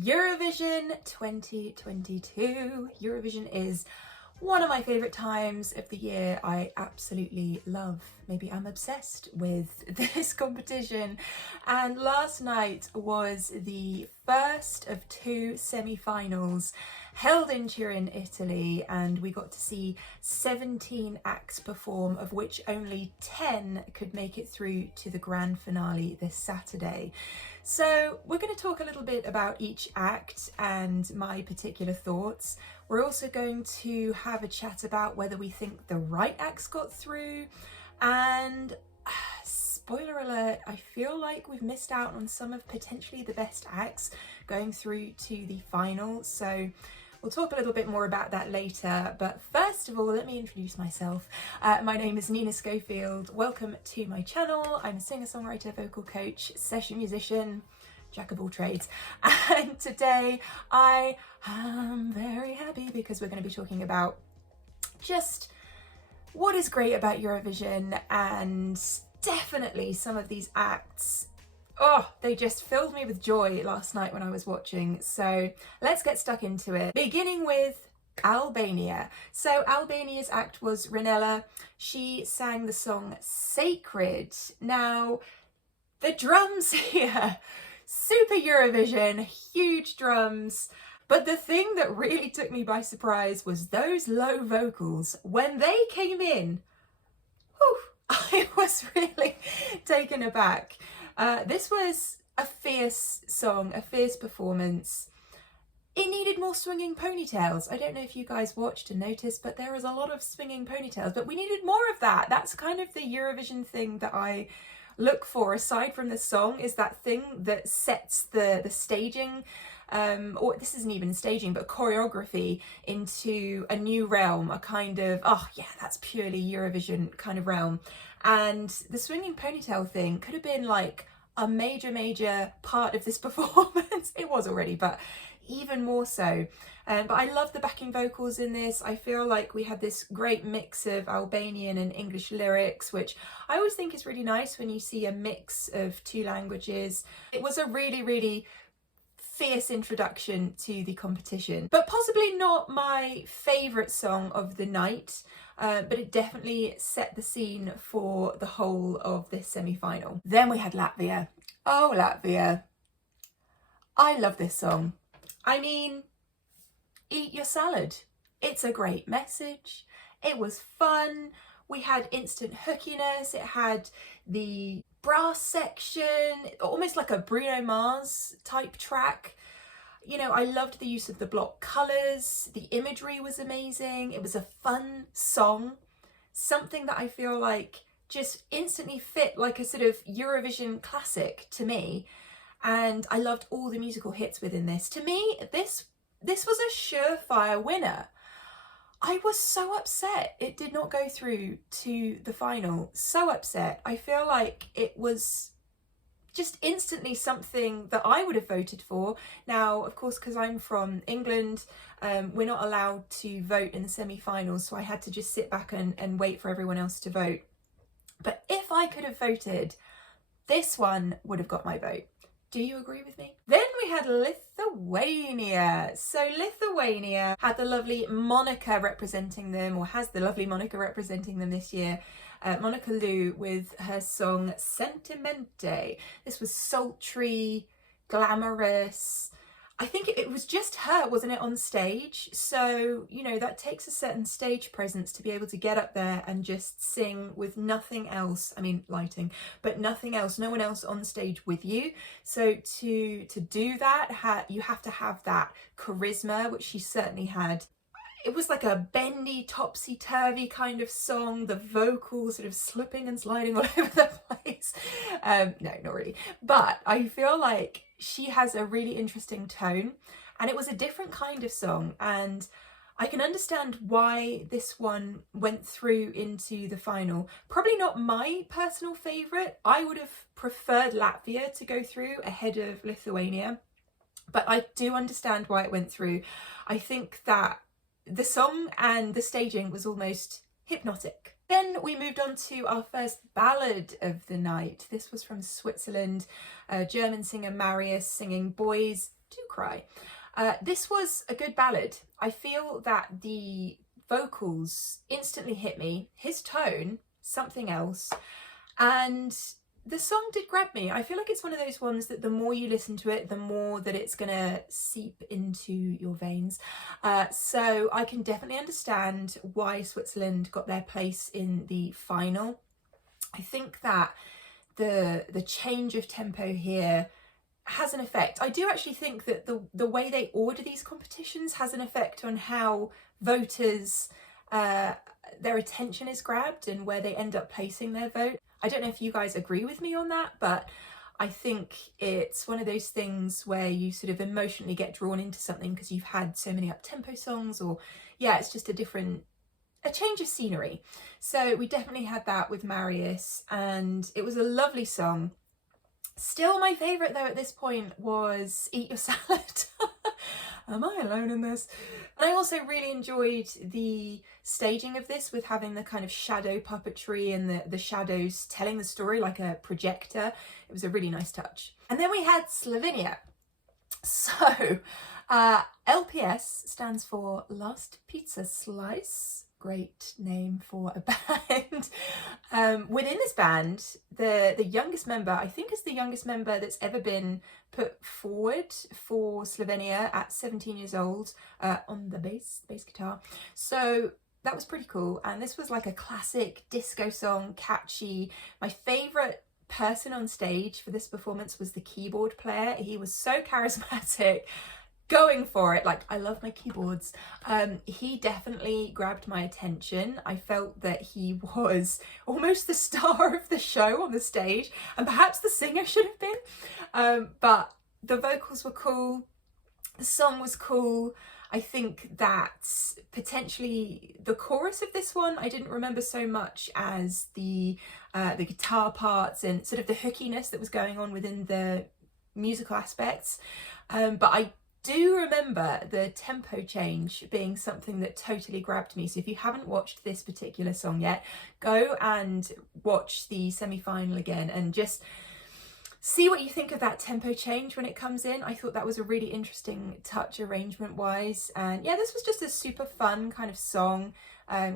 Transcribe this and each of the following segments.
Eurovision 2022. Eurovision is one of my favourite times of the year. I absolutely love, maybe I'm obsessed with this competition. And last night was the first of two semi-finals held in Turin, Italy, and we got to see 17 acts perform, of which only 10 could make it through to the grand finale this Saturday. So we're going to talk a little bit about each act and my particular thoughts. We're also going to have a chat about whether we think the right acts got through, and spoiler alert, I feel like we've missed out on some of potentially the best acts going through to the final. So we'll talk a little bit more about that later, but first of all, let me introduce myself. My name is Nina Schofield. Welcome to my channel. I'm a singer-songwriter, vocal coach, session musician, jack of all trades. And today I am very happy because we're going to be talking about just what is great about Eurovision, and definitely some of these acts. Oh, they just filled me with joy last night when I was watching. So let's get stuck into it. Beginning with Albania. So Albania's act was Ranella. She sang the song Sacred. Now, the drums here, super Eurovision, huge drums. But the thing that really took me by surprise was those low vocals. When they came in, whew, I was really taken aback. This was a fierce song, a fierce performance. It needed more swinging ponytails. I don't know if you guys watched and noticed, but there was a lot of swinging ponytails, but we needed more of that. That's kind of the Eurovision thing that I look for, aside from the song, is that thing that sets the staging, or this isn't even staging, but choreography into a new realm, a kind of, oh yeah, that's purely Eurovision kind of realm. And the swinging ponytail thing could have been like a major part of this performance. It was already, but even more so. But I love the backing vocals in this. I feel like we had this great mix of Albanian and English lyrics, which I always think is really nice when you see a mix of two languages. It was a really fierce introduction to the competition, but possibly not my favourite song of the night, but it definitely set the scene for the whole of this semi-final. Then we had Latvia. Oh, Latvia. I love this song. I mean, eat your salad. It's a great message. It was fun. We had instant hookiness. It had the brass section, almost like a Bruno Mars type track. You know, I loved the use of the block colours. The imagery was amazing. It was a fun song. Something that I feel like just instantly fit like a sort of Eurovision classic to me. And I loved all the musical hits within this. To me, this was a surefire winner. I was so upset it did not go through to the final. So upset. I feel like it was just instantly something that I would have voted for. Now, of course, because I'm from England, we're not allowed to vote in the semi-finals, so I had to just sit back and wait for everyone else to vote. But if I could have voted, this one would have got my vote. Do you agree with me? Then we had Lithuania. So Lithuania had the lovely Monica representing them, or has the lovely Monica representing them this year. Monica Liu with her song Sentimente. This was sultry, glamorous. I think it was just her, wasn't it, on stage? So, you know, that takes a certain stage presence to be able to get up there and just sing with nothing else. I mean, lighting, but nothing else, no one else on stage with you. So to do that, you have to have that charisma, which she certainly had. It was like a bendy, topsy-turvy kind of song, the vocals sort of slipping and sliding all over the place. No, not really. But I feel like she has a really interesting tone, and it was a different kind of song, and I can understand why this one went through into the final. Probably not my personal favourite. I would have preferred Latvia to go through ahead of Lithuania, but I do understand why it went through. I think that the song and the staging was almost hypnotic. Then we moved on to our first ballad of the night. This was from Switzerland, German singer Marius singing Boys do cry. This was a good ballad. I feel that the vocals instantly hit me, his tone, something else, and the song did grab me. I feel like it's one of those ones that the more you listen to it, the more that it's gonna seep into your veins. So I can definitely understand why Switzerland got their place in the final. I think that the change of tempo here has an effect. I do actually think that the way they order these competitions has an effect on how voters, their attention is grabbed and where they end up placing their vote. I don't know if you guys agree with me on that, but I think it's one of those things where you sort of emotionally get drawn into something because you've had so many up-tempo songs, or yeah, it's just a change of scenery. So we definitely had that with Marius, and it was a lovely song. Still my favourite though at this point was Eat Your Salad. Am I alone in this? And I also really enjoyed the staging of this with having the kind of shadow puppetry and the shadows telling the story like a projector. It was a really nice touch. And then we had Slovenia. So LPS stands for Last Pizza Slice. Great name for a band. Within this band, the youngest member, I think is the youngest member that's ever been put forward for Slovenia at 17 years old on the bass guitar. So that was pretty cool. And this was like a classic disco song, catchy. My favourite person on stage for this performance was the keyboard player. He was so charismatic, going for it. Like, I love my keyboards. He definitely grabbed my attention. I felt that he was almost the star of the show on the stage, and perhaps the singer should have been. But the vocals were cool, the song was cool. I think that potentially the chorus of this one I didn't remember so much as the guitar parts and sort of the hookiness that was going on within the musical aspects. But I do remember the tempo change being something that totally grabbed me. So if you haven't watched this particular song yet, go and watch the semi-final again and just see what you think of that tempo change when it comes in. I thought that was a really interesting touch arrangement wise. And yeah, this was just a super fun kind of song,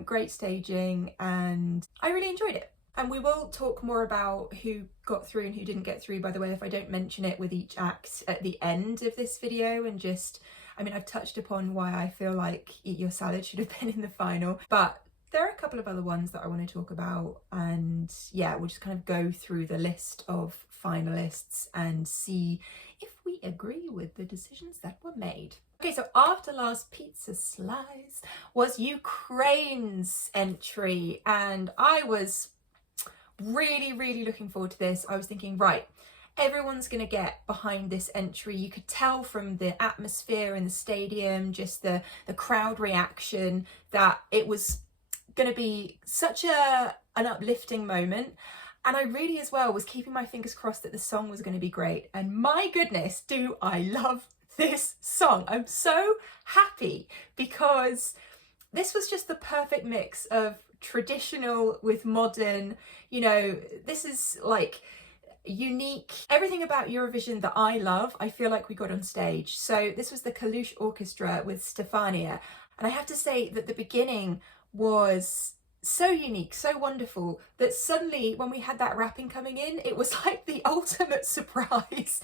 great staging, and I really enjoyed it. And we will talk more about who got through and who didn't get through, by the way, if I don't mention it with each act at the end of this video. And just, I mean, I've touched upon why I feel like Eat Your Salad should have been in the final, but there are a couple of other ones that I want to talk about. And yeah, we'll just kind of go through the list of finalists and see if we agree with the decisions that were made. Okay, so after Last Pizza Slice was Ukraine's entry, and I was really looking forward to this. I was thinking, right, everyone's gonna get behind this entry. You could tell from the atmosphere in the stadium, just the crowd reaction, that it was gonna be such an uplifting moment. And I really as well was keeping my fingers crossed that the song was going to be great. And my goodness, do I love this song. I'm so happy because this was just the perfect mix of traditional with modern. You know, this is like unique. Everything about Eurovision that I love, I feel like we got on stage. So this was the Kalush Orchestra with Stefania. And I have to say that the beginning was so unique, so wonderful, that suddenly when we had that rapping coming in, it was like the ultimate surprise.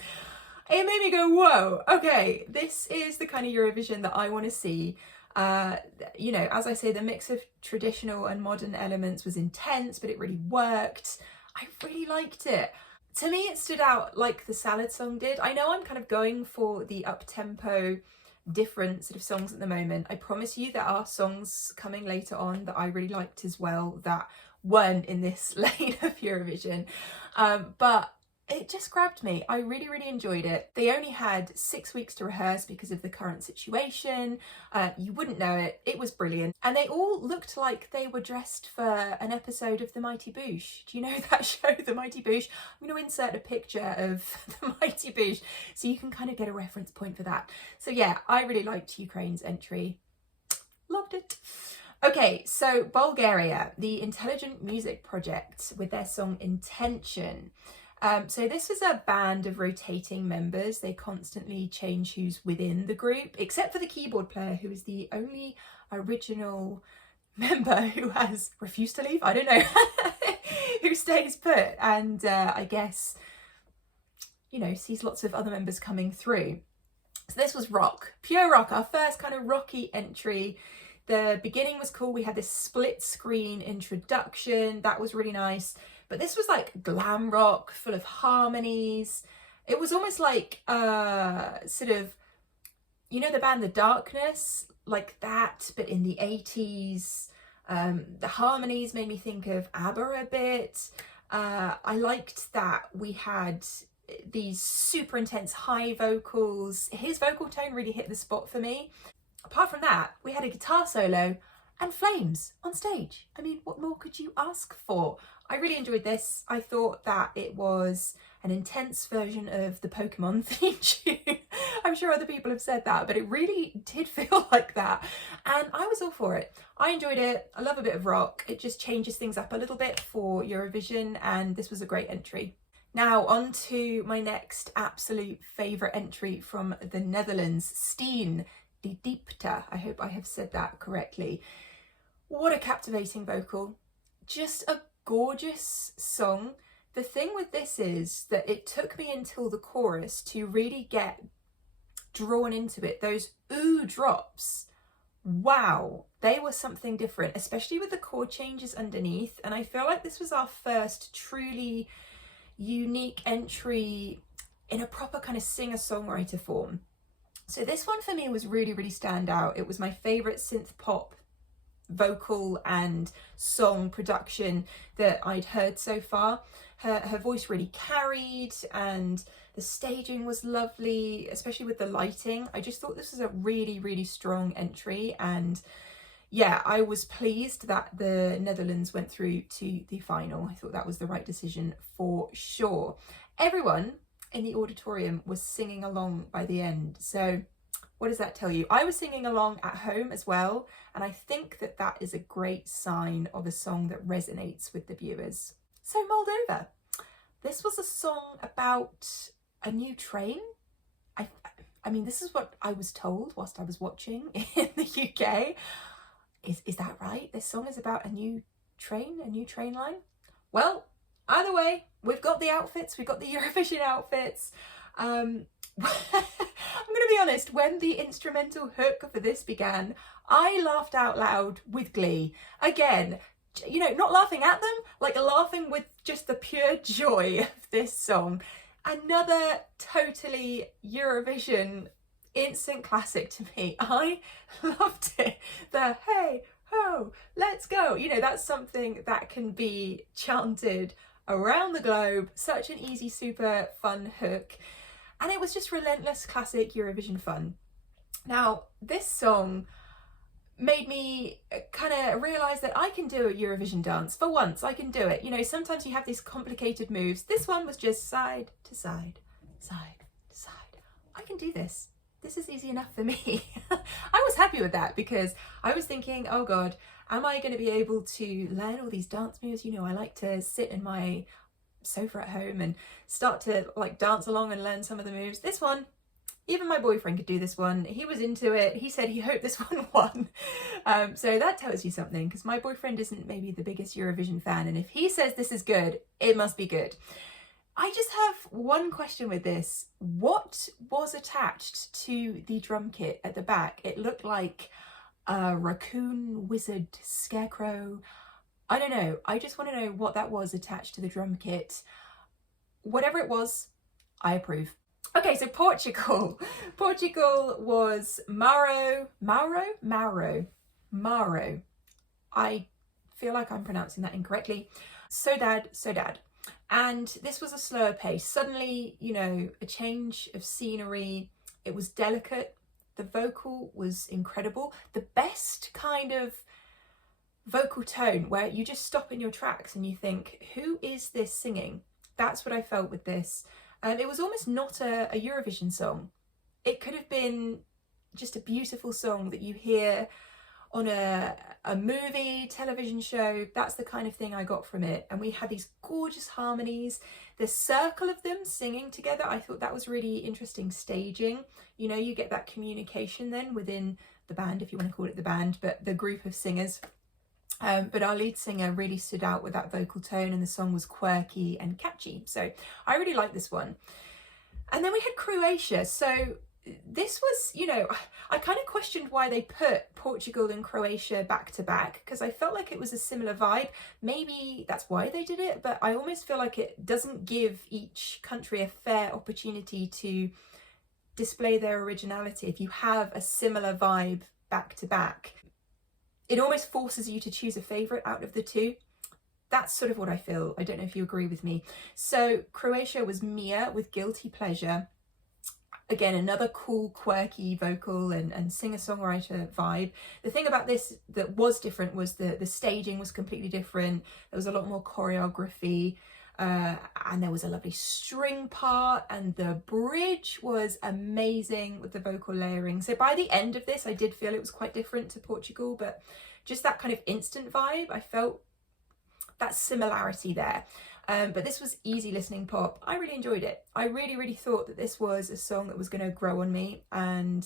It made me go, whoa, okay, this is the kind of Eurovision that I want to see. You know, as I say, the mix of traditional and modern elements was intense, but it really worked. I really liked it. To me, it stood out like the Salad song did. I know I'm kind of going for the up-tempo, different sort of songs at the moment. I promise you there are songs coming later on that I really liked as well that weren't in this lane of Eurovision, but it just grabbed me. I really enjoyed it. They only had 6 weeks to rehearse because of the current situation. You wouldn't know it. It was brilliant. And they all looked like they were dressed for an episode of The Mighty Boosh. Do you know that show, The Mighty Boosh? I'm going to insert a picture of The Mighty Boosh so you can kind of get a reference point for that. So yeah, I really liked Ukraine's entry. Loved it. Okay, so Bulgaria, the Intelligent Music Project with their song Intention. So this was a band of rotating members. They constantly change who's within the group, except for the keyboard player, who is the only original member who has refused to leave. I don't know, who stays put, and I guess, you know, sees lots of other members coming through. So this was rock, pure rock, our first kind of rocky entry. The beginning was cool. We had this split screen introduction. That was really nice. But this was like glam rock, full of harmonies. It was almost like sort of, you know, the band The Darkness, like that, but in the 80s. The harmonies made me think of ABBA a bit. I liked that we had these super intense high vocals. His vocal tone really hit the spot for me. Apart from that, we had a guitar solo and flames on stage. I mean, what more could you ask for? I really enjoyed this. I thought that it was an intense version of the Pokemon theme tune. I'm sure other people have said that, but it really did feel like that. And I was all for it. I enjoyed it. I love a bit of rock. It just changes things up a little bit for Eurovision, and this was a great entry. Now on to my next absolute favourite entry from the Netherlands, Steen de Diepte. I hope I have said that correctly. What a captivating vocal. Just a gorgeous song. The thing with this is that it took me until the chorus to really get drawn into it. Those ooh drops, wow, they were something different, especially with the chord changes underneath. And I feel like this was our first truly unique entry in a proper kind of singer-songwriter form. So this one for me was really, really standout. It was my favourite synth pop vocal and song production that I'd heard so far. Her voice really carried, and the staging was lovely, especially with the lighting. I just thought this was a really, really strong entry, and yeah, I was pleased that the Netherlands went through to the final. I thought that was the right decision for sure. Everyone in the auditorium was singing along by the end. So what does that tell you? I was singing along at home as well, and I think that that is a great sign of a song that resonates with the viewers. So Moldova. This was a song about a new train. I mean, this is what I was told whilst I was watching in the UK. Is that right? This song is about a new train line? Well, either way, we've got the outfits, we've got the Eurovision outfits. I'm going to be honest, when the instrumental hook for this began, I laughed out loud with glee. Again, you know, not laughing at them, like laughing with just the pure joy of this song. Another totally Eurovision instant classic to me. I loved it. The hey ho, let's go. You know, that's something that can be chanted around the globe. Such an easy, super fun hook. And it was just relentless classic Eurovision fun. Now, this song made me kind of realise that I can do a Eurovision dance. For once, I can do it. You know, sometimes you have these complicated moves. This one was just side to side, side to side. I can do this. This is easy enough for me. I was happy with that because I was thinking, oh God, am I going to be able to learn all these dance moves? You know, I like to sit in my sofa at home and start to like dance along and learn some of the moves. This one, even my boyfriend could do this one. He was into it. He said he hoped this one won. So that tells you something, because my boyfriend isn't maybe the biggest Eurovision fan, and if he says this is good, it must be good. I just have one question with this. What was attached to the drum kit at the back? It looked like a raccoon, wizard, scarecrow. I don't know. I just want to know what that was attached to the drum kit. Whatever it was, I approve. Okay, so Portugal. Portugal was Mauro. I feel like I'm pronouncing that incorrectly. Sodad. And this was a slower pace. Suddenly, you know, a change of scenery. It was delicate. The vocal was incredible. The best kind of vocal tone where you just stop in your tracks and you think, who is this singing? That's what I felt with this. It was almost not a Eurovision song. It could have been just a beautiful song that you hear on a movie, television show. That's the kind of thing I got from it. And we had these gorgeous harmonies, the circle of them singing together. I thought that was really interesting staging. You know, you get that communication then within the band, if you want to call it the band, but the group of singers. But our lead singer really stood out with that vocal tone, and the song was quirky and catchy. So I really like this one. And then we had Croatia. So this was, you know, I kind of questioned why they put Portugal and Croatia back to back, because I felt like it was a similar vibe. Maybe that's why they did it, but I almost feel like it doesn't give each country a fair opportunity to display their originality. If you have a similar vibe back to back, it almost forces you to choose a favourite out of the two. That's sort of what I feel. I don't know if you agree with me. So Croatia was Mia with Guilty Pleasure. Again, another cool, quirky vocal and singer-songwriter vibe. The thing about this that was different was the staging was completely different. There was a lot more choreography, and there was a lovely string part, and the bridge was amazing with the vocal layering. So by the end of this, I did feel it was quite different to Portugal, but just that kind of instant vibe, I felt that similarity there. But this was easy listening pop. I really enjoyed it. I really thought that this was a song that was going to grow on me. And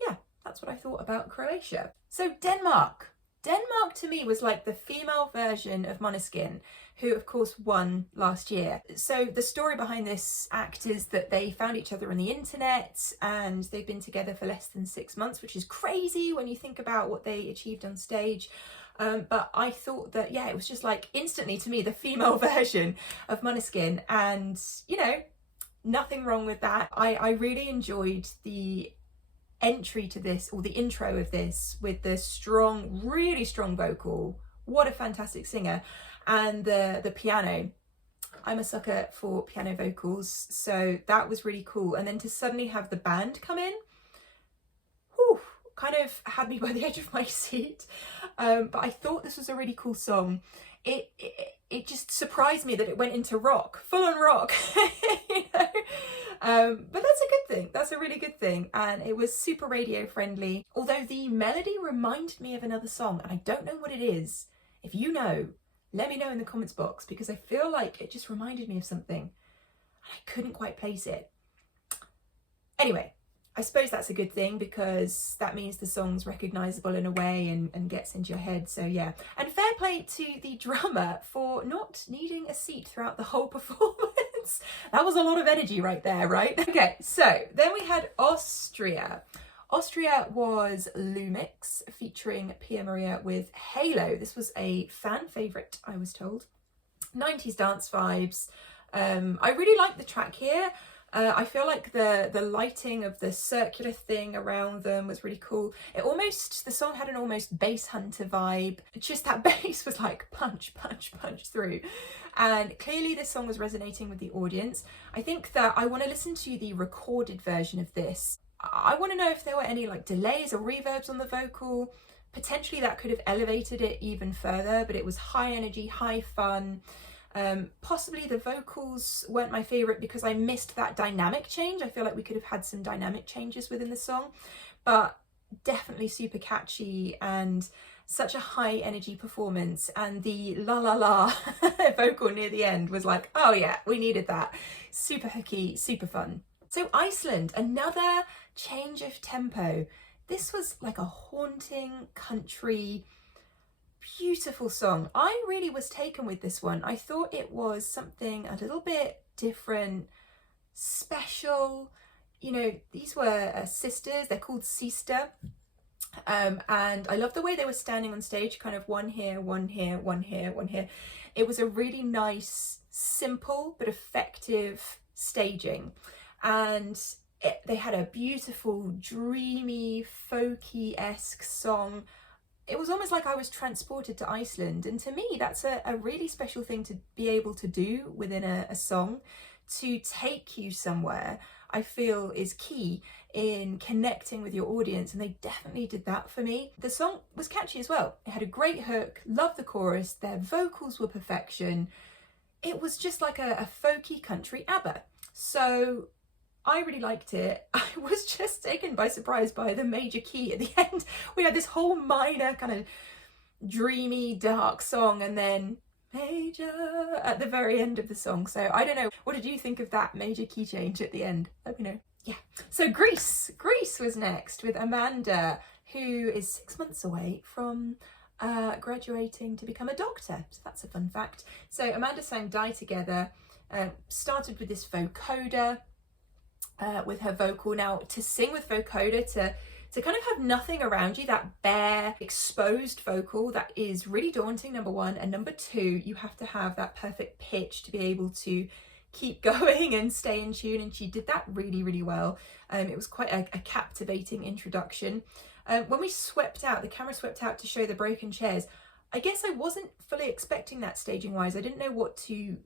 yeah, that's what I thought about Croatia. So Denmark. Denmark to me was like the female version of Måneskin, who of course won last year. So the story behind this act is that they found each other on the internet, and they've been together for less than 6 months, which is crazy when you think about what they achieved on stage. But I thought that, yeah, it was just like instantly to me the female version of Måneskin, and you know, nothing wrong with that. I really enjoyed the entry to this, or the intro of this, with the strong, really strong vocal. What a fantastic singer. And the piano. I'm a sucker for piano vocals, so that was really cool. And then to suddenly have the band come in, whew, kind of had me by the edge of my seat. But I thought this was a really cool song. It just surprised me that it went into rock, full on rock, you know? But that's a good thing. That's a really good thing. And it was super radio friendly. Although the melody reminded me of another song, and I don't know what it is. If you know, let me know in the comments box, because I feel like it just reminded me of something and I couldn't quite place it. Anyway, I suppose that's a good thing, because that means the song's recognisable in a way and gets into your head. So yeah, and fair play to the drummer for not needing a seat throughout the whole performance. That was a lot of energy right there, right? Okay, so then we had Austria. Austria was Lumix featuring Pia Maria with Halo. This was a fan favourite, I was told. 90s dance vibes. I really like the track here. I feel like the lighting of the circular thing around them was really cool. The song had an almost bass hunter vibe. Just that bass was like punch, punch, punch through. And clearly this song was resonating with the audience. I think that I want to listen to the recorded version of this. I want to know if there were any like delays or reverbs on the vocal. Potentially that could have elevated it even further, but it was high energy, high fun. Possibly the vocals weren't my favourite because I missed that dynamic change. I feel like we could have had some dynamic changes within the song, but definitely super catchy and such a high energy performance. And the la la la vocal near the end was like, oh yeah, we needed that. Super hooky, super fun. So Iceland, another change of tempo. This was like a haunting country, beautiful song. I really was taken with this one. I thought it was something a little bit different, special. You know, these were sisters, they're called Sister. And I love the way they were standing on stage, kind of one here, one here, one here, one here. It was a really nice, simple but effective staging. And they had a beautiful, dreamy, folky-esque song. It was almost like I was transported to Iceland. And to me, that's a really special thing to be able to do within a song. To take you somewhere, I feel, is key in connecting with your audience. And they definitely did that for me. The song was catchy as well. It had a great hook, loved the chorus, their vocals were perfection. It was just like a folky country ABBA. So I really liked it. I was just taken by surprise by the major key at the end. We had this whole minor kind of dreamy, dark song, and then major at the very end of the song. So I don't know, what did you think of that major key change at the end? Let me know. Yeah. So Greece was next with Amanda, who is 6 months away from graduating to become a doctor. So that's a fun fact. So Amanda sang Die Together, started with this vocoder with her vocal. Now, to sing with vocoder, to kind of have nothing around you, that bare exposed vocal, that is really daunting, number one, and number two, you have to have that perfect pitch to be able to keep going and stay in tune, and she did that really, really well. It was quite a captivating introduction. When we swept out, the camera swept out to show the broken chairs, I guess I wasn't fully expecting that staging wise. I didn't know what to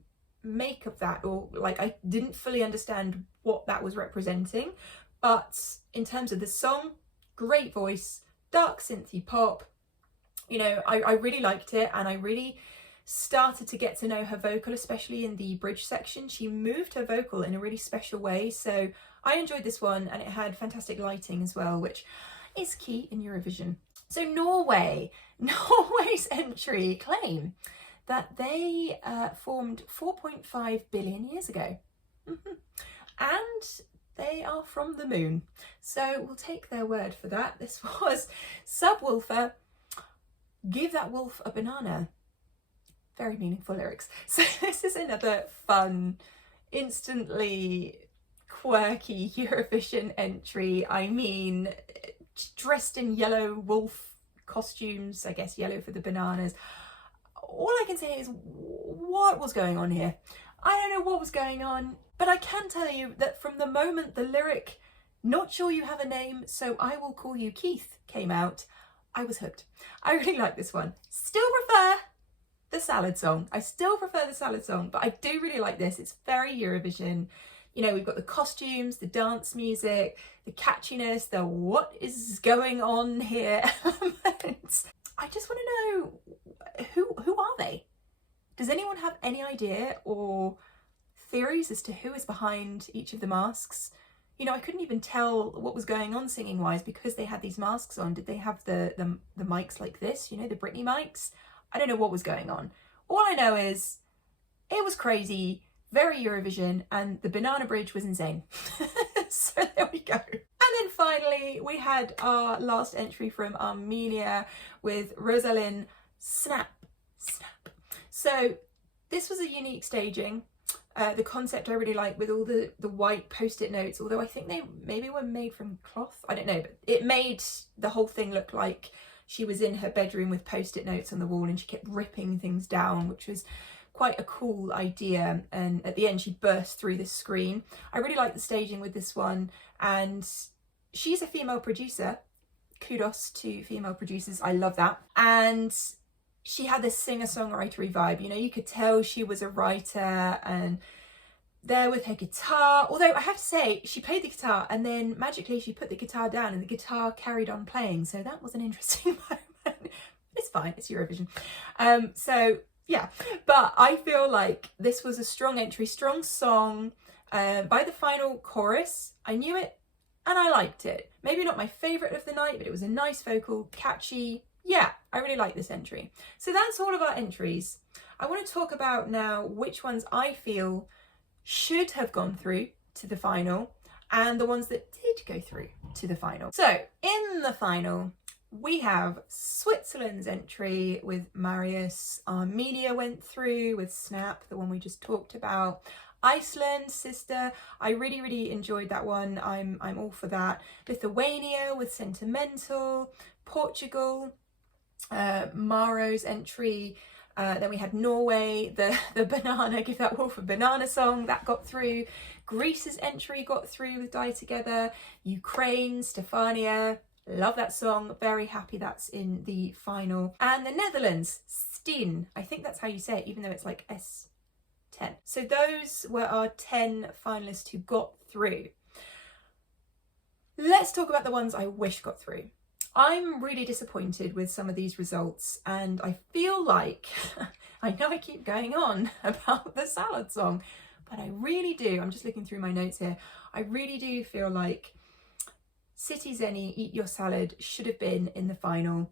make of that, or like I didn't fully understand what that was representing. But in terms of the song, great voice, dark synthy pop, you know, I really liked it, and I really started to get to know her vocal, especially in the bridge section. She moved her vocal in a really special way, so I enjoyed this one, and it had fantastic lighting as well, which is key in Eurovision. So Norway's entry claim that they formed 4.5 billion years ago. And they are from the moon. So we'll take their word for that. This was Subwoofer, Give That Wolf a Banana. Very meaningful lyrics. So this is another fun, instantly quirky Eurovision entry. I mean, dressed in yellow wolf costumes, I guess yellow for the bananas. All I can say is, what was going on here? I don't know what was going on, but I can tell you that from the moment the lyric, "Not sure you have a name, so I will call you Keith," came out, I was hooked. I really like this one. Still prefer the salad song. I still prefer the salad song, but I do really like this. It's very Eurovision. You know, we've got the costumes, the dance music, the catchiness, the what is going on here elements. I just want to know, who are they? Does anyone have any idea or theories as to who is behind each of the masks? You know, I couldn't even tell what was going on singing wise because they had these masks on. Did they have the mics like this, you know, the Britney mics? I don't know what was going on. All I know is it was crazy, very Eurovision, and the banana bridge was insane. So there we go. And then finally, we had our last entry from Armenia with Rosalind, Snap, Snap. So this was a unique staging. The concept I really like, with all the white post-it notes, although I think they maybe were made from cloth. I don't know, but it made the whole thing look like she was in her bedroom with post-it notes on the wall and she kept ripping things down, which was quite a cool idea. And at the end, she burst through the screen. I really like the staging with this one, and she's a female producer. Kudos to female producers. I love that. And she had this singer-songwritery vibe. You know, you could tell she was a writer, and there with her guitar. Although I have to say, she played the guitar and then magically she put the guitar down and the guitar carried on playing. So that was an interesting moment. It's fine, it's Eurovision. So yeah, but I feel like this was a strong entry, strong song. By the final chorus, I knew it and I liked it. Maybe not my favourite of the night, but it was a nice vocal, catchy. Yeah, I really like this entry. So that's all of our entries. I want to talk about now which ones I feel should have gone through to the final and the ones that did go through to the final. So in the final, we have Switzerland's entry with Marius. Armenia went through with Snap, the one we just talked about. Iceland, Sister, I really, really enjoyed that one. I'm all for that. Lithuania with Sentimental. Portugal, Maro's entry. Then we had Norway, the banana, Give That Wolf a Banana song, that got through. Greece's entry got through with Die Together. Ukraine, Stefania, love that song, very happy that's in the final. And the Netherlands, Steen, I think that's how you say it, even though it's like S10. So those were our 10 finalists who got through. Let's talk about the ones I wish got through. I'm really disappointed with some of these results, and I feel like, I know I keep going on about the salad song, but I really do, I'm just looking through my notes here, I really do feel like City Zeni, Eat Your Salad should have been in the final.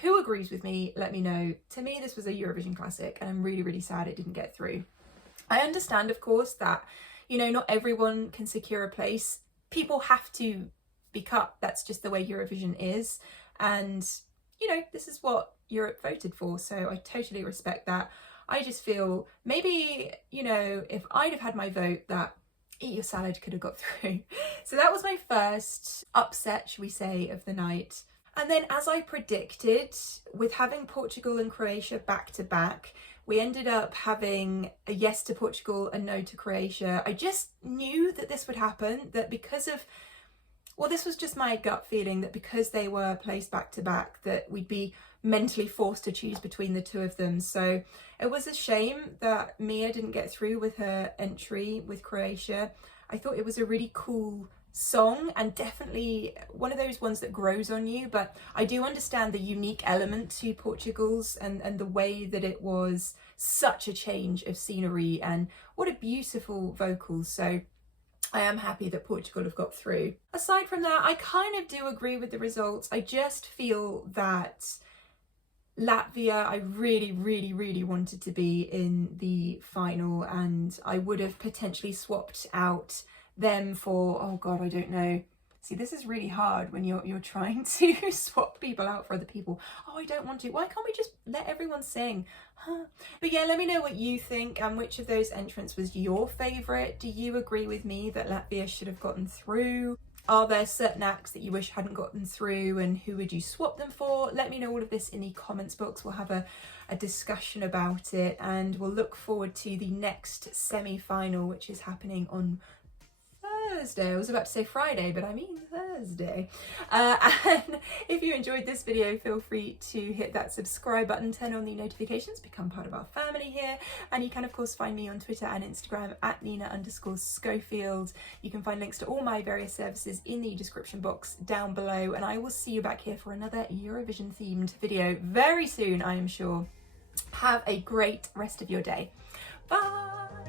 Who agrees with me? Let me know. To me, this was a Eurovision classic, and I'm really, really sad it didn't get through. I understand, of course, that, you know, not everyone can secure a place. People have to be cut. That's just the way Eurovision is. And, you know, this is what Europe voted for. So I totally respect that. I just feel maybe, you know, if I'd have had my vote, that Eat Your Salad could have got through. So that was my first upset, should we say, of the night. And then, as I predicted, with having Portugal and Croatia back to back, we ended up having a yes to Portugal and no to Croatia. I just knew that this would happen, that because of, well, this was just my gut feeling, that because they were placed back to back, that we'd be mentally forced to choose between the two of them. So it was a shame that Mia didn't get through with her entry with Croatia. I thought it was a really cool song and definitely one of those ones that grows on you, but I do understand the unique element to Portugal's and the way that it was such a change of scenery, and what a beautiful vocals. So I am happy that Portugal have got through. Aside from that, I kind of do agree with the results. I just feel that Latvia, I really, really, really wanted to be in the final, and I would have potentially swapped out them for, oh god, I don't know. See, this is really hard when you're trying to swap people out for other people. Oh, I don't want to. Why can't we just let everyone sing? Huh? But yeah, let me know what you think and which of those entrants was your favourite. Do you agree with me that Latvia should have gotten through? Are there certain acts that you wish hadn't gotten through, and who would you swap them for? Let me know all of this in the comments box. We'll have a discussion about it, and we'll look forward to the next semi-final, which is happening on Thursday. I was about to say Friday, but I mean Thursday. And if you enjoyed this video, feel free to hit that subscribe button, turn on the notifications, become part of our family here. And you can of course find me on Twitter and Instagram at Nina_Schofield. You can find links to all my various services in the description box down below, and I will see you back here for another Eurovision themed video very soon, I am sure. Have a great rest of your day. Bye!